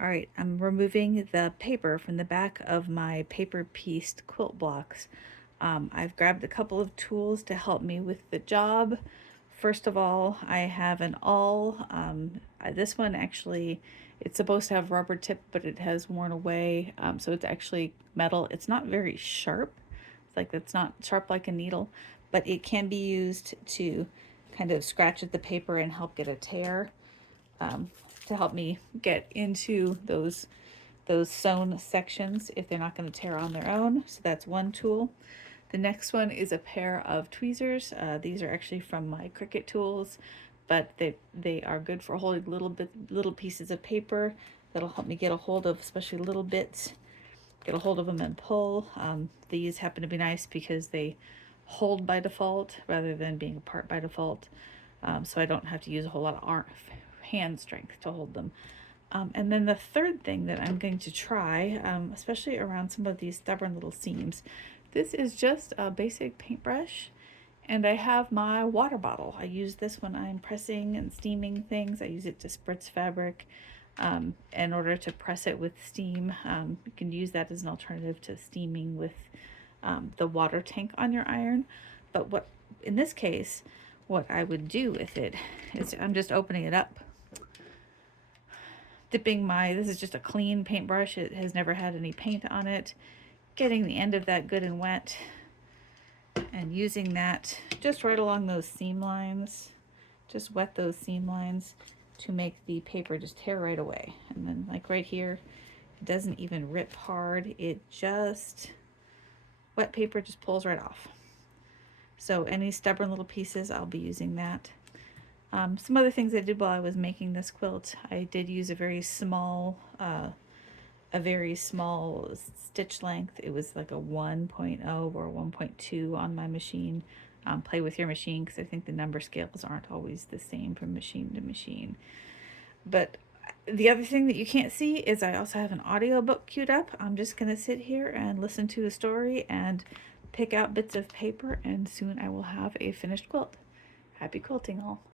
All right, I'm removing the paper from the back of my paper pieced quilt blocks. I've grabbed a couple of tools to help me with the job. First of all, I have an awl. This one actually, it's supposed to have rubber tip, but it has worn away. So it's actually metal. It's not very sharp. It's not sharp like a needle, but it can be used to kind of scratch at the paper and help get a tear, um, to help me get into those sewn sections if they're not going to tear on their own. So that's one tool. The next one is a pair of tweezers. These are actually from my Cricut tools, but they are good for holding little pieces of paper. That'll help me get a hold of, especially little bits, get a hold of them and pull. These happen to be nice because they hold by default rather than being apart by default. So I don't have to use a whole lot of hand strength to hold them. And then the third thing that I'm going to try, especially around some of these stubborn little seams, this is just a basic paintbrush, and I have my water bottle. I use this when I'm pressing and steaming things. I use it to spritz fabric in order to press it with steam. You can use that as an alternative to steaming with the water tank on your iron. But what, in this case, what I would do with it is I'm just opening it up, dipping this is just a clean paintbrush. It has never had any paint on it. Getting the end of that good and wet and using that just right along those seam lines. Just wet those seam lines to make the paper just tear right away. And then like right here, it doesn't even rip hard. It just, wet paper just pulls right off. So any stubborn little pieces, I'll be using that. Some other things I did while I was making this quilt, I did use a very small stitch length. It was like a 1.0 or 1.2 on my machine. Play with your machine because I think the number scales aren't always the same from machine to machine. But the other thing that you can't see is I also have an audiobook queued up. I'm just going to sit here and listen to a story and pick out bits of paper, and soon I will have a finished quilt. Happy quilting all.